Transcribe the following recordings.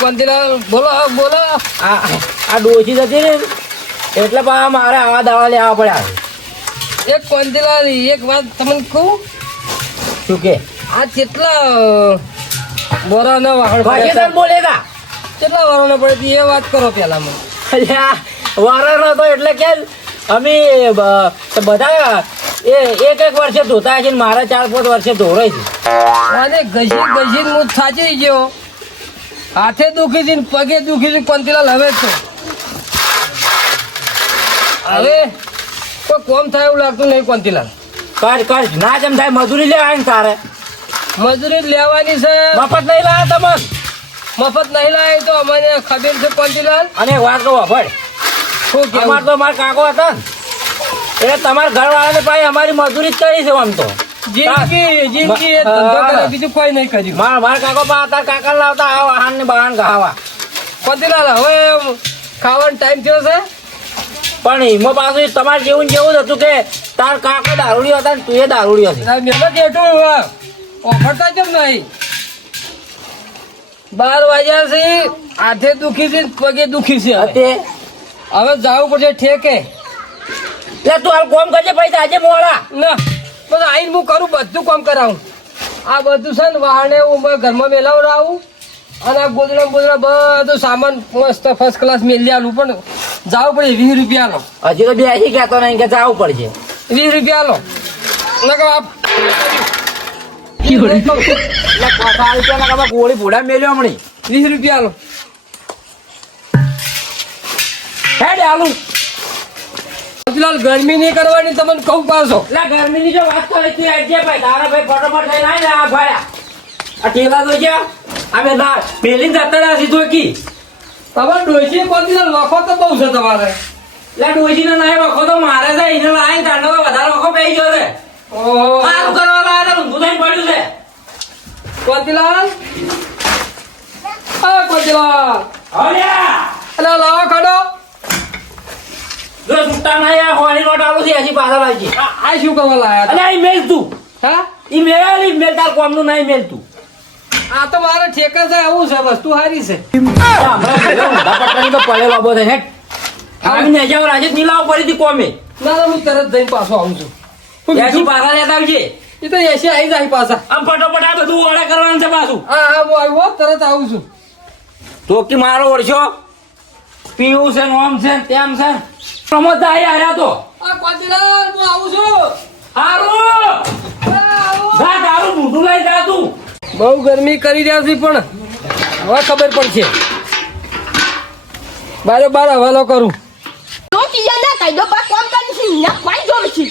કોંતીલાલ બોલો બોલો. આ આ ડોસી જતી ને એટલે પણ મારે આવા દાવા લેવા પડ્યા એક કોંતીલાલ એક વાત તમને કહું? શું કે? આ કેટલા બોરાનો વાહણ પછી બોલે તા. કેટલા વાહણો પડે એ વાત કરો પેલા મને વારસ હતો એટલે કે અમે બધા એ એક એક વર્ષે ધોતા છે ને મારા ચાર પાંચ વર્ષે ધોરાય છે. અને ગજી ગજી હું થાચી ગયો. હાથે દુખી છે પગે દુખી છે પંતીલાલ હવે તો હવે કોઈ કોમ થાય એવું લાગતું નહીં પંતીલાલ. કર કર. ના જેમ થાય મજૂરી લેવાય ને તારે. મજૂરી લેવાની છે. મફત નહીં લાવે તમે? મફત નહીં લાવે તો અમને ખબર છે પંતીલાલ. અને વાત કહો ભાઈ શું અમાર તો મારા કાકો હતા એ તમારા ઘરવાળાને પાછી અમારી મજૂરી જ કરી છે આમ તો. જિંદગી જિંદગી એ ધંધો કરે બીજું કોઈ નહીં કર્યું. મારા મારા કાકો પા તાર કાકા લાવતા આ વાહન ને બહાન ખાવા કોંતીલાલ હવે ખાવાનો ટાઈમ થયો છે? પણ એમાં પાછું તમારે જેવું જેવું જ હતું કે તાર કાકો દારૂડિયો હતા ને તું એ દારૂડિયો છે. આ મહેનત ઓફરતા કેમ નહીં? બાર વાગ્યા છે હાથે દુખી છે પગે દુખી છે હવે. હવે જવું પડશે ઠેકે. તું હાલ કોમ કરજે પૈસા આજે મોડા. ના. બસ આઈને હું કરું બધું કામ કરાવું. આ બધું છે ને વાહને હું ઘરમાં મેલાવડાવું અને આ ગોદડા બોદડા બધું સામાન મસ્ત ફર્સ્ટ ક્લાસ મેલી આલું પણ જાવ પડે વીસ રૂપિયા લો હજી તો બેસી તો નહીં કે જવું પડશે. વીસ રૂપિયા લો ગયા ગોળી ભૂડા મેલ્યો હમણી. વીસ રૂપિયા લો હેડ આલું. ફિલહાલ ગરમી નહીં કરવાની તમને કહું પાછો. એટલે ગરમીની જો વાત કરે તું આજે ભાઈ તારા ભાઈ ફટોફટ થઈને આવી ને આ ભાયા. આ ટેલા તો છે અમે ના પેલી જતા રહ્યા સીધો કી તમારે ડોસી કોતી લખો તો બહુ છે તમારે. એટલે ડોસી ને ના લખો તો મારે છે એને લાય તાંડો તો વધારે લખો પડી ગયો છે. ઓહો. સારું કરવા લાયા તો ઊંધું થઈને પડ્યું છે. કોતીલાલ આ કોતીલાલ હલ્યા અલા લાવો ખડો જો છૂટા ના યાર હોળી નોટ આલું છે હજી પાછા લાગી આ આ શું કરવા લાયા અલે આ મેલ તું. હા? ઈ મેલ મેલ તાર કોમનું નહીં મેલ તું. આ તો મારે ઠેકા છે આવું છે વસ્તુ સારી છે. ઊંધા તો પડેલો આબો છે હેટ આવીને જાવ રાજેશ નીલાવ પડી કોમે. ના ના હું તરત જઈને પાછો આવું છું. એસી પાછા લેતા આવજે. એ તો એસી આવી જાય પાછા. આમ ફટોફટ આ બધું ઓળા કરવાનું છે પાછું. હા હા હું આવ્યો તરત આવું છું. તો કે મારો ઓળશો. પીવું છે ને ઓમ છે તેમ છે ને. આયા આઈ તો. આ કોતીલાલ હું આવું છું. હારું. જા તારું મોઢું લઈ જા તું. બહુ ગરમી કરી રહ્યા છે પણ હવે ખબર પડશે. બારે બાર હવાલો કરું. તો કિયાના કાયદો પર કામ કરી છે ના પાઈ જોવે છે.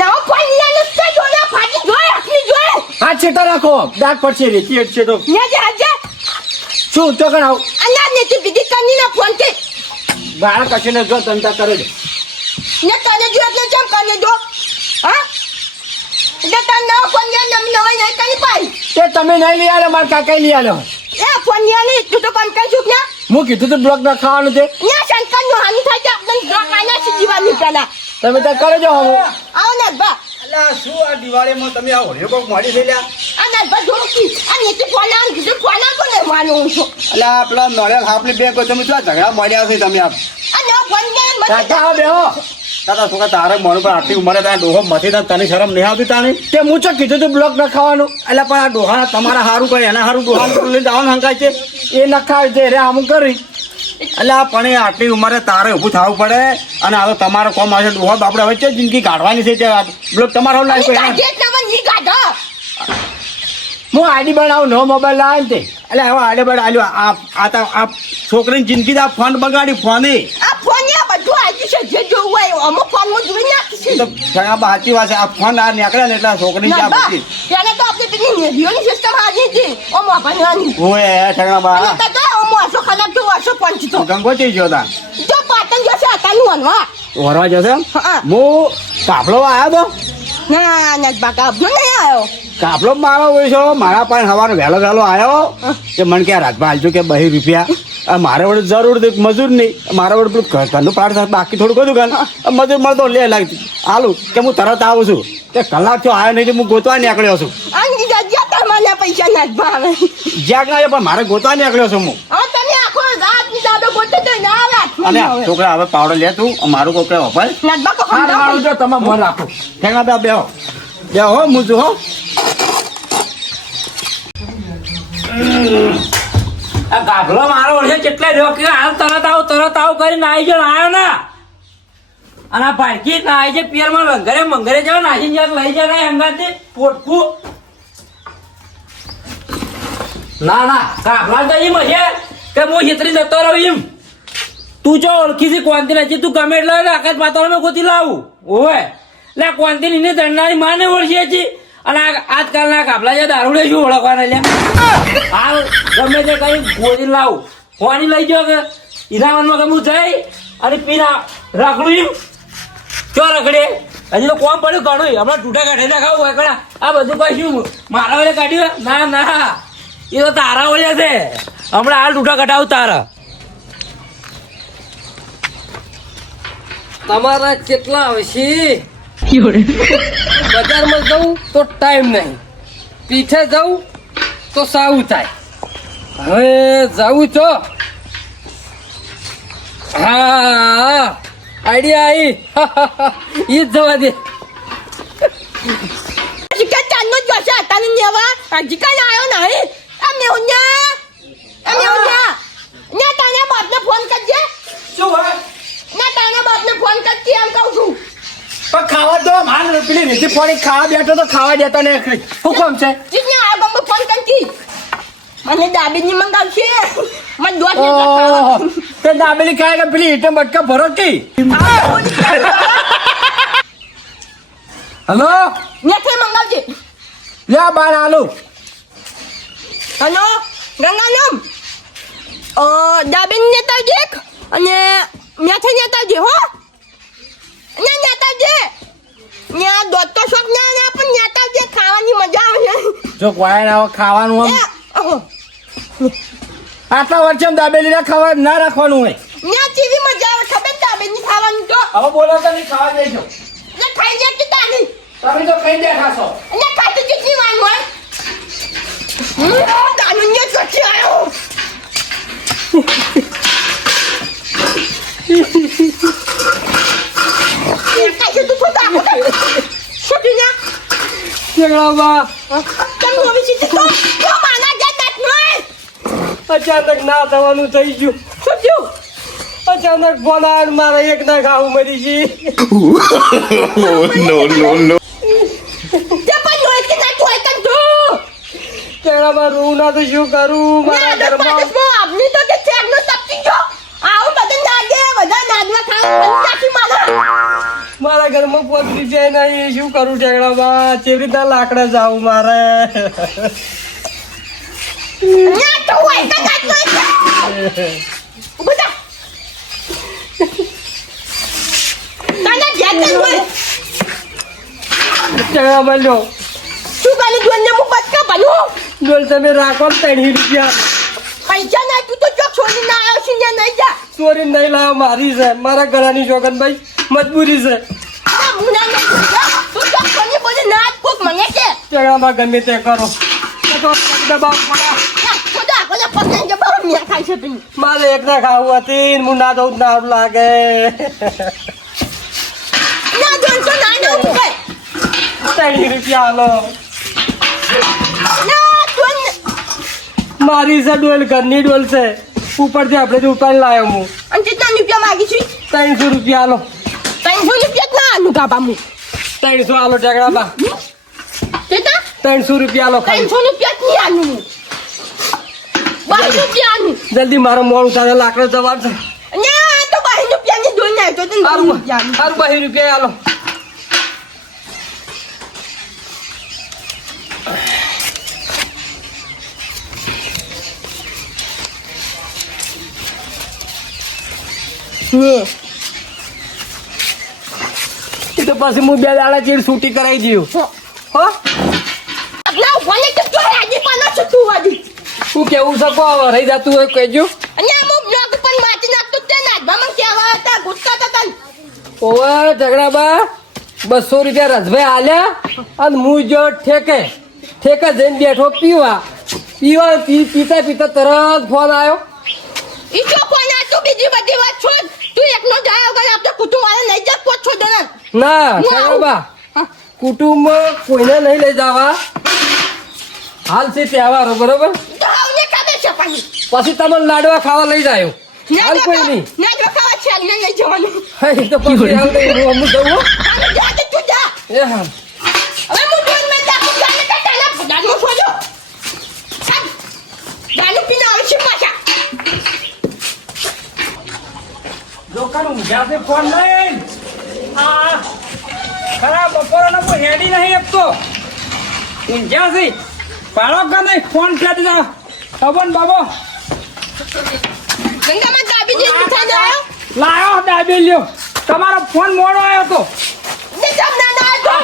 ના પાઈ ના નસ્તા જો ના ફાટી જોય આખલી જોય આ છેટો રાખો ડાક પડશે રે ચેટ છેટો ને જે આજે શું તો કણ આવ. અના ને તે બીજી કની ના ફોન કે ગાળા કશે ને જો તંતા કરે છે. ને તને જો એટલે કેમ કરે જો? હા? એટલે તને નવો ફોન લે નમ નવાઈ નહીં કની પાઈ તે તમે નહીં લઈ આલે મારા કાકા લઈ આલે. એ ફોન લે નહીં તું તો કોણ કઈ છું ને? હું કીધું તું બ્લોક ના ખાવાનું છે. ને શંકરનું હાની થાય છે. આપણે બ્લોક આના જીવાની પેલા તમે તો કરે જો હવે. આવો ને બા. અલા શું આ દિવાળીમાં તમે આ હોળીઓ કોક મોડી થઈ લ્યા? આ ના બા આ ને તે કીધું ફોન કોને માનું છું. અલા પેલા નળિયા હાપલી બે કોઈ તમે શું ઝઘડા મળ્યા છે તમે આપ આ નવો ફોન ને કાકા બેહો. તાતા છોકરા તારે મોણ પર આટલી ઉંમરે તારા ડોહો મથી તાર તને શરમ નહીં આવતી તાની તે હું ચો કીધું તું બ્લોક ના એટલે અલા પણ આ ડોહા તમારા હારું કરે એના હારું ડોહા લઈને જવાનું હંકાય છે. એ નખાય છે તે રે આમ કરી. અલા પણ એ આટલી ઉંમરે તારે ઊભું થવું પડે. અને હવે તમારો કોમ આવશે ડોહા આપણે હવે છે જિંદગી કાઢવાની છે બ્લોક તમારો લાઈફ હું આઈડી બનાવું નવો મોબાઈલ લાવે ને તે. એટલે હવે આડે બળ આલ્યો આ આ તો આ છોકરીની જિંદગી આ ફોન બગાડી ફોને. આ ફોન ને બધું આવી છે જે જોવું હોય અમુક ફોનમાં જોઈ નાખી તો ઘણા સાચી વાત છે આ ફોન આ નીકળે ને એટલે આ છોકરી બધી. તો આપણે પેલી સિસ્ટમ આવી હતી ઓએ ઠગણા બા. વાસો ખરાબ તો વાસો પંચ તો. ગંગોતી ગયો તા. જો પાટણ જશે આતાનું વનવા વરવા જશે એમ? હા. કાફલો આવ્યો તો? ના ના બાકા અબજો નહીં આવ્યો કાફલો મારો હોય છો મારા પાસે હવાનો વહેલો વહેલો આવ્યો કે મને કે રાજભા હાલજો કે બહી રૂપિયા. મારે વડે જરૂર મજૂર નહીં. મારા વડે પેલું ઘર- ઘરનું પાડ બાકી થોડું બધું ઘર. મજૂર મળતો લે લાગતી હાલું કે હું તરત આવું છું. કે કલાક થયો આવ્યો નહીં હું ગોતવા નીકળ્યો છું. તમારે પૈસા નાખવા આવે. જ્યાં ના પણ મારે ગોતા નીકળ્યો છું હું. હવે તમે આખો રાત દાદો ગોતે તો ના આવે અને છોકરા હવે પાવડો લે તું મારું કોઈ વપાય નાખવા તો હાર જો તમે મન રાખો. ઠેંગા બે બેહો બેહો હો. હો આ ગાભલો મારો ઓળખે કેટલા રહ્યો? કે હાલ તરત આવો તરત આવ કરીને આવી ગયો ને આવ્યો ના. અને આ પારકી ના આવી જાય પિયરમાં મંગરે મંગરે જાવ નાસી જાય લઈ જાય ને અંગાથી પોટકું. ના ના ગાભલા તો એમ હશે કે હું છેતરી જતો રહું એમ. તું જો ઓળખી છે કોંતી નથી તું ગમે એટલે આકાશ વાતાવરણમાં ગોતી લાવું. ઓવે. લે કોંતી ની દંડનારી માને ઓળખીએ છીએ અને આ આજકાલના ગાભલા જે દારૂડે શું ઓળખવાના લે હાલ, ગમે તે કઈ ગોતી લાવું. હોવાની લઈ જાઓ કે ઈરાવનમાં ગમું જઈ અને પીના રખડું એમ. ચો રખડે. હજી તો કોમ પડ્યું ઘણું. હમણાં ટૂટા કાઢી નાખાવું આ બધું કઈ શું? મારા વડે કાઢ્યું? ના ના. એ તો તારા વડે છે. હમણાં હાલ ટૂટા કટાવું તારા. તમારા કેટલા આવશે બજારમાં જવું તો ટાઈમ નહીં. પીઠે જવું તો સાવું થાય. હવે જવું છો? હા આઈડિયા આવી. ઈ જ જવા દે. હજી કાંઈ ચાંદનો જ જશે? અત્યારે લેવા હજી કાંઈ આવ્યો નહીં. આ મેहुન્યા આ ના તારા બાપને ફોન કરજે શું હોય ના તારા બાપને ફોન કરજે એમ કહું છું પણ ખાવા દો માન પેલી રીતિ પાણી ખાવા બેઠો તો ખાવા દેતા ને શું છે જીતને આ બાપને ફોન કરજી મને દાબીની મંગાવશે મને દોસ્ત ને ખાવા તે દાબેલી ખાય કે પેલી ઈટે બટકા ભરો કે હલો નેથે મંગાવજે લે બાર આલુ હલો ગંગાનમ અ દાબીન નેતાજી અને નેથે નેતાજી હો ના નેતાજી ન્યા દોત તો શોખ ના ના પણ નેતાજી ખાવાની મજા આવે જો ના હોય ખાવાનું આમ. આટલા વર્ષે દાબેલી ના ખાવા ના રાખવાનું હોય ન્યા ચીવી મજા આવે ખબર દાબીની ખાવાની તો હવે બોલો તો નહીં ખાવા દેજો ને ખાઈ જાય કે તાની તમે તો કઈ બેઠા છો ને ખાતી કેટલી વાર હોય ને સચ્ચી આવ્યો. અચાનક ના થવાનું થઈ ગયું થયું? અચાનક ફોન મારા ને એક ના ખાવું મરી ગઈ તે પણ હોય કે ના હોય કે તું? ઝઘડામાં રૂ ના તો શું કરું મારા ઘરમાં આપની તો કે ચેક નો તપતી ગયો. આવું બધું નાગે, બધા નાદવા ખાવ નાખી મારા. મારા ઘરમાં પોતરી છે નહીં શું કરું ટેકડામાં કેવી રીતના લાકડા જાવું મારે. ટેકડામાં લો શું કરી જોઈને હું બચકા બનું? ડોલ તમે રાખો ને ત્રણ રૂપિયા પૈસા ના તું તો ચોક છોડીને આવ્યો છે ને નહીં જા ચોરી નહીં લાવ મારી છે મારા ગળાની જોગન ભાઈ મજબૂરી છે ના, ના જા. બોલે ના જ ટેકડામાં ગમે તે કરો. ના. મારે એક ના ખાવું હતી ને હું ના દઉં ના લાગે ના ના. ત્રણ રૂપિયા ના જોઈને મારી છે ડોલ ઘરની ડોલ છે. ઉપરથી આપણે તો ઉપાડી લાવ્યો હું. અને કેટલા રૂપિયા માગી છું ત્રણસો રૂપિયા આલો. ત્રણસો રૂપિયા ના આલુ કાપા હું ત્રણસો હાલો ટેકડામાં કેટલા? ત્રણસો રૂપિયા આલો ત્રણસો રૂપિયા કી આલુ આનું બાર રૂપિયા આનું જલ્દી મારો મોડું તારે લાકડો જવાનું છે. ના તો બાર રૂપિયાની જોઈને આવ્યો તો ત્રણ રૂપિયાની. સારું બાહી રૂપિયા હાલો એ તો પછી હું બે દાડા ચીડ છૂટી કરાવી દઉં હો. હો? ના ભલે તો તો રાજી પાનો છે તું શું કેવું શકો રહી જતું હોય કહેજો. અને બ્લોગ પણ માટી નાખતો તે કેવા હતા ગુસ્સા હતા તન ઓવે ઝઘડાબા બસો રૂપિયા રસભાઈ આલ્યા અને હું જો ઠેકે ઠેકે જઈને બેઠો પીવા. પીવા પીતા પીતા તરત ફોન આવ્યો. ઈ જો કોઈ ના બીજી બધી વાત છોડ. તું એકનો જાય વગર આપણે કુટુંબ વાળા લઈ જા પોત છો જણા? ના હું આવું. કોઈને નહીં લઈ જવા. હાલ છે તહેવારો બરોબર? પછી તમે લાડવા ખાવા લઈ જાય ના હાલ કોઈ નહીં. ના ખાવા છે અમને લઈ જવાનું. હા એ તો પછી હાલ નહીં હું અમુક જવું જા તે તું જા. એ હા. હવે હું દોન મેં જાકું જાને કે તાના ફડાનો છોડો સાબ પીના આવશે પાછા. લોકોનું ઊંઘ્યા ફોન લઈને આ ખરા બપોરનો કોઈ હેડી નહીં આપતો ઊંઘ્યા છે પાડો કે નહીં? ફોન ફેંકી દો ખબર બાબો? ગંગામાં દાબી દે મીઠાઈ ના આવ્યો? દાબી લ્યો. તમારો ફોન મોડો આવ્યો તો.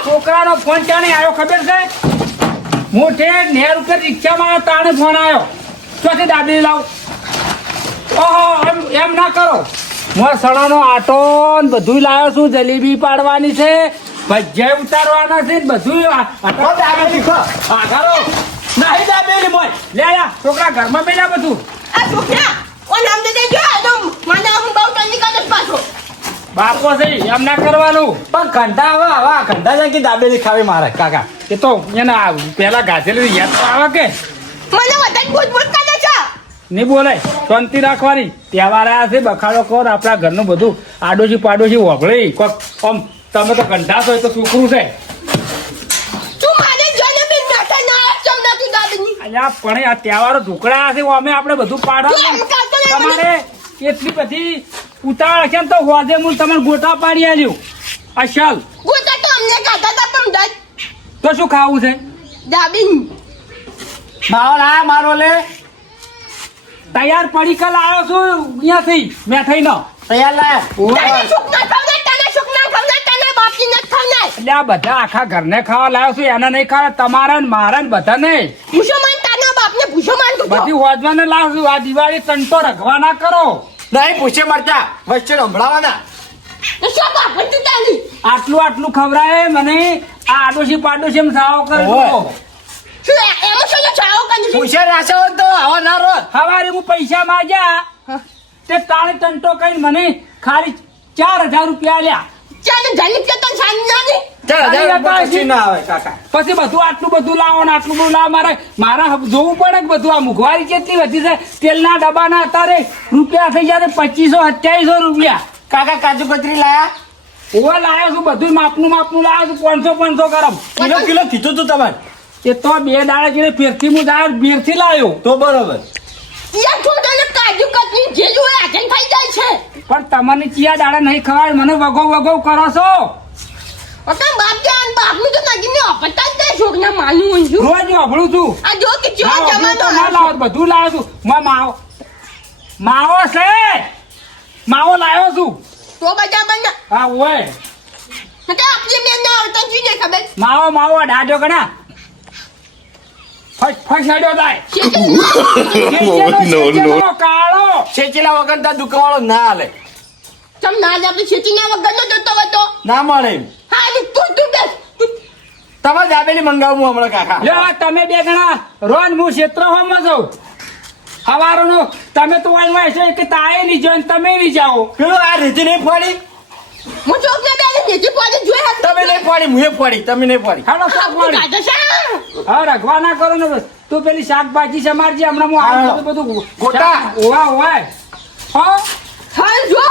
છોકરાનો ફોન ક્યાં નહીં આવ્યો ખબર છે? હું મોટે નેર ઉપર રિક્ષામાં આવ્યો તાણે ફોન આવ્યો. ચોથી દાબી લાવ. ઓહો એમ એમ ના કરો. હું સણાનો આટો ને બધું લાવ્યો છું જલેબી પાડવાની છે ભજીયા ઉતારવાના છે ને બધું આ- આટો દાબેલી ખા. હા કરો નહીં દાબેલી બોય લે આ છોકરા ઘરમાં બેલા બધું. આ છોકરા ઓ નામ દે દે તો મને હું બહુ તની કાઢ પાછો. બાપો છે એમ ના કરવાનું. પણ ઘંટા હવે આવા ઘંટા જાય કે દાબેલી ખાવી મારે કાકા? એ તો એને પેલા ગાજેલી યાદ તો આવે કે? મને વધારે ભૂત ભૂત કાઢે છે. નહીં બોલાય. શાંતિ રાખવાની. તહેવાર આવ્યા છે બખાડો કર આપણા ઘરનું બધું આડોશી પાડોશી વગળે. કોક આમ તમે તો કંટાસ હોય તો છોકરું છે. અલ્યા પણ આ તહેવારો ઢુકડા છે અમે આપણે બધું પાડવા પાડવાનું તમારે એટલી બધી ઉતાવળ છે ને તો હોજે હું તમને ગોટા પાડી આલ્યું. અસલ. ગોટા તો અમને ખાતા હતા પણ તો શું ખાવું છે? દાબીન. મારો લાયા મારો લે. તૈયાર પડીકા આવ્યો છું અહીંયાથી મેં નો. તૈયાર લાયા. ના ના બધા આખા ઘરને ખાવા લાવ્યો છું એને નહીં ખાવા તમારા ને મારા ને બધા તું બધી હોજવાને લાવું છું આ દિવાળી તંટો રખવા ના કરો. નહીં પૂછે મરતા. વચ્ચે સંભળાવાના આટલું આટલું ખવડાય મને આ આડોશી પાડોશી સાવ કરે એમાં શું છે? કાંજી? પૂછે રાશે હોત તો આવા ના રો હવારે હું પૈસા માંગ્યા તે તાળે ટંટો કઈ મને ખાલી ચાર હજાર રૂપિયા આલ્યા. ચાલ જલ્દી કે તો બાપા, પછી ના આવે કાકા. પછી બધું આટલું બધું લાવો ને આટલું બધું લાવો. મારે મારા જોવું પડે કે બધું આ મોંઘવારી કેટલી વધી છે. તેલના ડબ્બાના અત્યારે રૂપિયા થઈ જાય પચીસો અઠ્યાવીસો રૂપિયા. કાકા કાજુ કતરી લાયા? ઓવા લાવ્યો છું બધું માપનું માપનું લાવ્યો છું પાંચસો પાંચસો ગરમ. કિલો કિલો કીધું તું તમારે. એ તો બે દાડા જેને ફેરથી હું દાળ બેરથી લાવ્યો તો બરોબર. ચિયા છોડને કાજુ કતરી જે જો આજન થઈ જાય છે. પણ તમને ચિયા દાડા નહીં ખવાય મને વગો વગો કરો છો. ઓકા બાપ જાન બાપનું તો નગીને અપતા જ દે છોકના માનું હું છું. રોજ અભળું છું. આ જો કે જો ના, જમાનો ના લાવ બધું લાવ છું. માં માવો. માવો છે. માવો લાવ્યો છું. તો બજા બના હા ઓય. તો આપને મેં ના આવતા જ ને ખબર? માવો માવો ડાડો કણા ફસાડ્યો no. કાળો. શેચેલા વગર તાર દુકાવાળો ના હાલે. તમ ના જ આપણે ના વગર નો જતો હતો ના મળે હા તું તું તું બેસ તું દાબેલી મંગાવું હમણાં કાકા. લ્યો આ તમે બે જણા રોજ હું ક્ષેત્ર હોમાં જાઉં હવારોનો તમે તો વાય વાય છે કે તાએ નહીં જાઓ તમે નહીં જાઓ. પેલું આ રીતિ નહીં ફોડી હું ચોક ને બેને નીચે પડી જોઈ હતી તમે નહીં પડી મુએ પડી તમે નહીં પડી હાલો શાક વાળી શા હા રાખવા ના કરો ને બસ. તું પેલી શાકભાજી સમારજે હમણાં હું આ બધું ગોટા. ઓવા ઓવા હા? હા જો.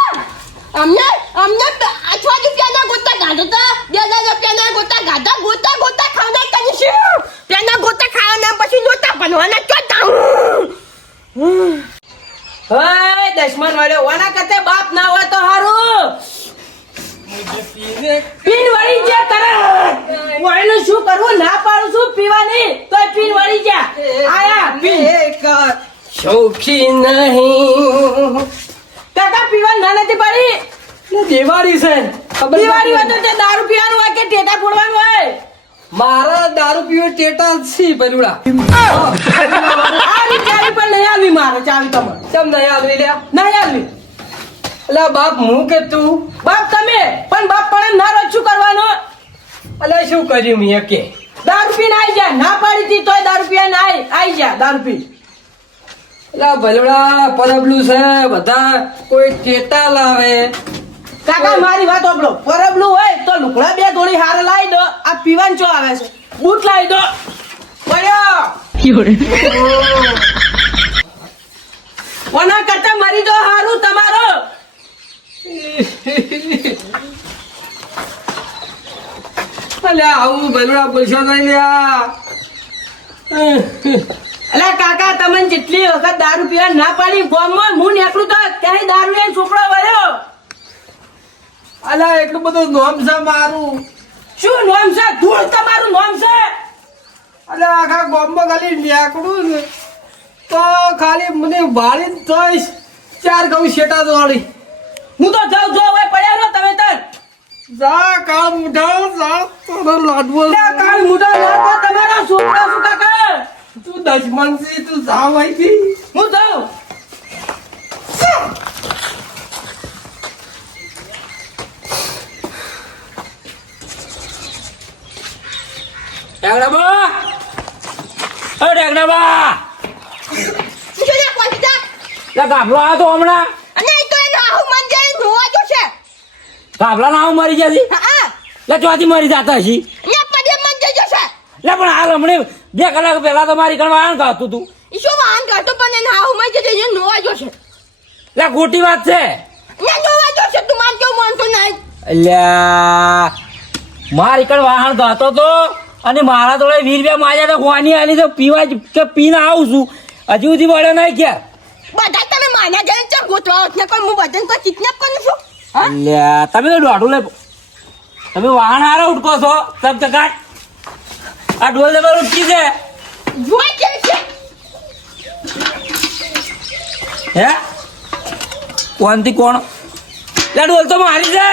અમને અમને આઠવા રૂપિયાના ગોતા ગાધો તા. બે હજાર રૂપિયાના ગોતા ગાધા ગોતા ગોતા ખાવાના કઈ શું? પેના ગોતા ખાવાના પછી લોટા બનવાના ચોટા હે દશમન મળ્યો. વાના કરતે બાપ ના હોય તો હારું. પીન વળી જા તરત. વાયનું શું કરવું? ના પાડું છું પીવાની. તોય પીન વળી જા આયા પીન. શોખી નહીં. કાકા પીવા ના નથી પડી? દિવાળી છે. દિવાળી હોય તો. તે દારૂ પીવાનું હોય કે ટેટા ફોડવાનું હોય? મારા દારૂ પીવો ટેટા છે બલુડા આવી ચાવી પણ નહીં આવી મારે ચાવી તમારે. કેમ નહીં આવી લ્યા નહીં આવી. અલ્યા બાપ હું કે તું? બાપ તમે પણ બાપ પણ ના રોજ કરવાનો? અલ્યા શું કર્યું મેં કે? દારૂ પીને આવી જા ના પાડી હતી તોય દારૂ પીને આઈ આવી જા દારૂ પી અલા ભલવડા પરબલું છે બધા કોઈ ચેતા લાવે. કાકા મારી વાત સાંભળો પરબલું હોય તો લુકડા બે થોડી હાર લાવી દો આ પીવાન ચો આવે છે? બૂટ લાવી દો. પડ્યો. ઓના કરતા મરી દો હારું તમારો. અલે આવું ભલવડા પૈસા નહીં અલે કાકા તમને જેટલી વખત દારૂ પીવા ના પાડી ગોમમાં હું નીકળું તો ત્યારે દારૂ લઈને છોકરો વળ્યો? અલા એટલું બધું નોમ છે મારું. શું નામ છે? ધૂળ તમારું નામ છે? અલે આખા ગામમાં ખાલી નીકળું ને. તો ખાલી મને વાળી થઈશ ચાર ઘઉં શેટા દોડી. હું તો જાઉં જો હવે પડ્યા રહો તમે તર જા કાળ મુઢા જા. તારો લાડવો જા કાળ મુઢા લાડવો તમારો છોકરા શું કાકા? તું દશમન છે તું જા અહીંથી હું જાઉં. ટેકડાબા ઓ ટેકડાબા શું છે કોંચી લે તો હમણાં. અને તો એનો આહુ મન જોવા જોશે કાફલા ના મરી જશે હા લે ચોથી મરી જાતા હશી. ને પદે મન જઈ જશે. લે પણ હાલ હમણે બે કલાક પહેલા તો મારી ગણવા વાહન ગાતું તું. શું વાહન કરતો પણ એનો આહુ મન જાય એ જોવા જોશે લે ખોટી વાત છે. ને જોવા જોશે તું માન કેવું માનતો નહીં અલ્યા મારી કણ વાહન ગાતો તો અને મારા જોડે વીર રૂપિયા માર્યા તો ખવાની આલી તો પીવા જ- કે પીને આવું છું. હજુ સુધી મળ્યો નહીં ક્યાં બધા તમે માના જાય ચમ ગોતવા ને કોઈ હું બધાને કોઈ કિડનેપ કરું છું અલ્યા તમે તો દોઢું લઈ તમે વાહન હારા ઉઠકો છો તબ ચકાટ આ ડોલ તમારું ઉડકી છે. જોઈ કે છે? હે? કોણથી કોણ? લે ઢોલ તો મારી છે.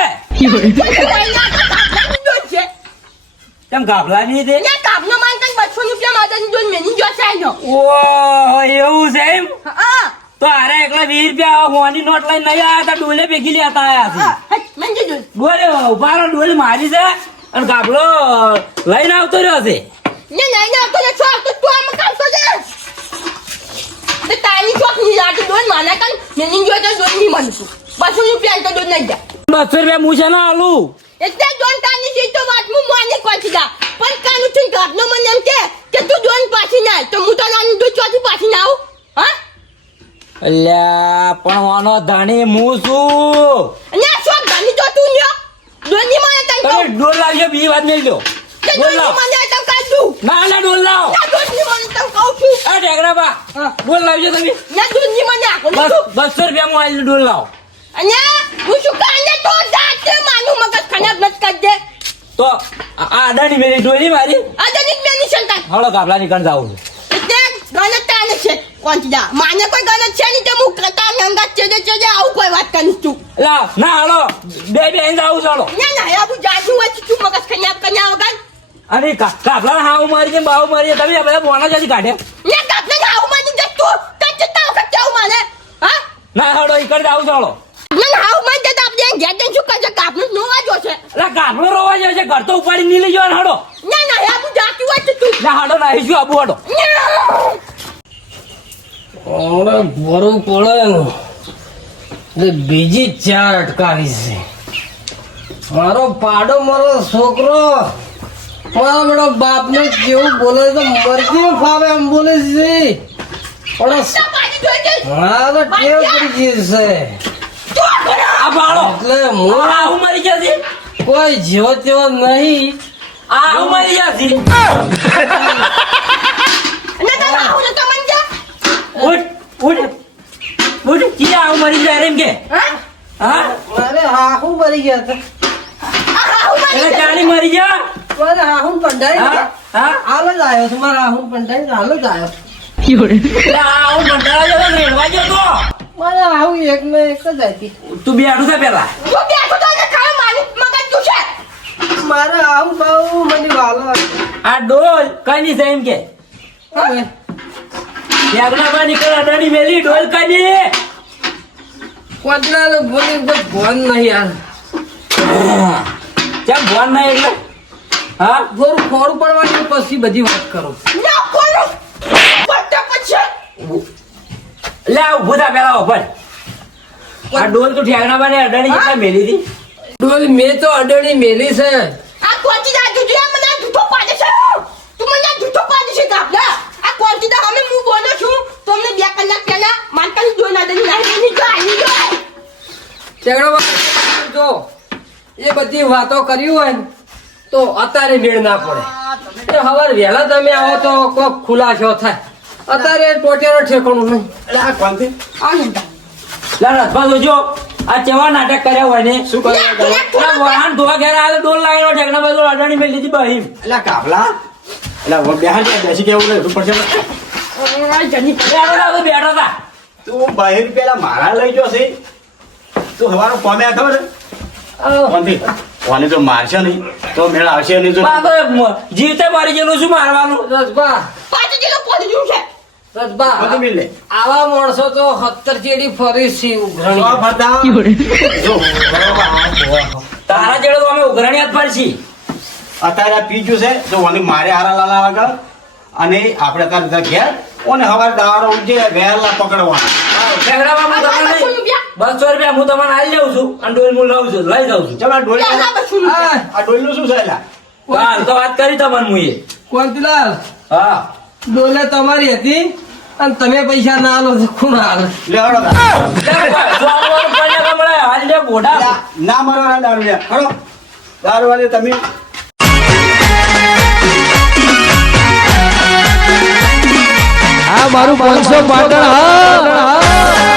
કેમ ગાભલાની છે કાપનો માન કઈ બસો રૂપિયા માતાની જોઈને મેની જોશે આનો ઓ એવું છે એમ? હા તો અરે એકલા વીસ રૂપિયા નોટ લઈને નહીં આવ્યા હતા ડોલે ભેગી લેતા આવ્યા છે. ડોલે મારી છે અને લઈને આવતો રહ્યો છે. ને છો તું આમ તારી ચોકની લાટી માના કન મેની જો તો દોનની મનસુ બસો રૂપિયા તો દોન નહીં જા. બસો રૂપિયા હું છે ને આલું? એટલે દોન તાની છે તો વાત હું માને કોચી જા. પણ કાનું તું ગાપનો મને એમ કે તું દોન પાછી ના તો હું તો નાની હા અલ્યા પણ વાનો ધાણી હું છું. અલ્યા શું ધાણી ગાની તો તું લ્યો દોનની મને તને તમે ડોલ લાવજો બી વાત નહીં લો કે ડોલની લાવ. મને તને કાઢ ના ના ડોલ લાવ. ના દોનની મને તને કહું છું. આ ઢેકડા બા ડોલ લાવજો તમે. ના દોનની મને આખો બસ તું. બસો રૂપિયા માં આલી ડોલ લાવ. અલ્યા હું શું કાને તો જાતે માનું મગજ ખરાબ નત કરી દે તો આ અડાની મેરી ડોલી મારી. અડાની બેની સંતાન હળો ગાભલા નીકળ જાઉં છું. એટલે ગણત તાને છે જા માને કોઈ ગલત છે નહીં તો હું કરતા નંગા છે છે આવું કોઈ વાત કરીશ તું લા ના હળો બે બે એને જાઉં ચાલો ના ના આ હું જાજુ હોય છે તું મગજ ખરાબ કર્યા વગર અને કા- કાફલા હાવ મારી છે બાવ મારી તમે બધા બોના જતી કાઢે ને કાપને આવું મારી જત તું કચ્ચ તા વખત કેવું માને હા ના હાડો ઈકડ જાઉં ચાલો ના આવું માન જત આપણે ઘેર જઈને શું કરશે કાપનું નો વાજો છે. એટલે કાફલો રોવા જાય છે ઘર તો ઉપાડી નહીં લઈ જવાનું હળો ના ના આ હું જાતી હોય છે તું. ના હળો ના આવીશું આબુ હળો હમણાં ભરું પડે બીજી ચાર અટકાવી છે. મારો પાડો મારો છોકરો. મારા બેટો બાપને કેવું બોલે તો મરજી ફાવે એમ બોલે છે. પણ હા તો ટેવ પડી ગઈ છે. આ એટલે હું હાવ ગયા છે. કોઈ જેવો તેવો નહીં. આ હાવ મારી ગયા છે. ના ના આવું તો મન જા. ઉઠ ઉઠ. ઉઠ કી હાવ મારી ગયા એમ કે. હા? હા? મારે મરી ગયા હતા આ એટલે ચાલી મરી ગયા? મારે હાહુ પંડાઈ હા? ગયા. હાલ જ આવ્યો છું મારા હાહુ પંડાઈ હાલ જ આવ્યો આ રેડવા ગયો તો આવું એક ને એક જ હતી તું બેઠો છે પેલા. તું બેઠો તો એને ખાવા મારી મગજ તું છે મારે આવું બહુ મને વાલો આ ડોલ કઈ છે એમ કે? બા નીકળ અડાની મેલી ડોલ કઈ કોટલા બોલી કોઈ ભોન નહીં યાર કેમ ભોન નહીં એટલે? હા? થોડું ખોરું પડવાનું પછી બધી વાત કરો. ના ખોરું પટ્ટા પછી લે આ થા પેલા ઉપર. આ ડોલ તો ઠેકણા બને અડણી કેટલા મેલી હતી ડોલ મે તો અડણી મેલી છે. આ કોચીદા જુજુ મને આ જૂઠો પાડે છે તું મને આ જૂઠો પાડે છે કાપલા આ કોચીદા અમે હું બોલો છું? તો અમને બે કલાક પહેલા માનકાની જોઈ ના દેની નાઈ ની જો આઈ જો ઠેકણો જો એ બધી વાતો કરી હોય ને તો અત્યારે મેળ ના પડે. હવાર વહેલા તમે આવો તો કોક ખુલાસો થાય. અત્યારે ટોટેરો ઠેકાણું નહીં. એટલે આ કોણથી આ લે રથમાં જોજો આ ચેવા નાટક કર્યા હોય ને? શું કરે વાહન ધોવા ઘેર આવે ડોલ લાઈનો ઠેકના બાજુ અડાણી મેલી દીધી બહીમ એટલે કાફલા? એટલે હવે બેહાર બેસી કેવું રહેતું પડશે. જની બેઠો તા તો બેઠો તા તું બહાર પેલા મારા લઈ જો છે. તું હવાનો કોમે ખબર છે? કોણથી? કોને જો મારશે નહીં. તો મેળ આવશે નહીં જો તો જીવતે મારી ગયેલું શું મારવાનું? પાછી પહોંચી ગયું છે. બધું આવા માણસો તો સત્તર ચેડી ફરી છે સો ઉઘરણી ફરતા જો બરાબર. તારા જેડો અમે ઉઘરાણી હાથ પાડશી. અત્યારે પીજું છે. જો ઓની મારે હારા લાલા વાગા અને આપણે અત્યારે ઘેર. ઓને હવાર દારો ઉજે વહેલા પકડવાના. બસો રૂપિયા હું તમને આવી જાઉં છું અને ડોલ હું લાવું છું. લઈ જાઉં છું. ચલો ડોલી આ ડોલનું શું છે? હાલ તો વાત કરી તમને હું એ. કોંતીલાલ હા. ડોલે તમારી હતી? અને તમે પૈસા ના આલો તો કોણ આલે? લે હળો. તા. લે ભાઈ, સો રૂપિયા કમળે હાલ લે બોડા. ના મારો ના દારૂ લે. હળો. દારૂ વાળી તમે. આ મારું પાંચસો પાટણ હા.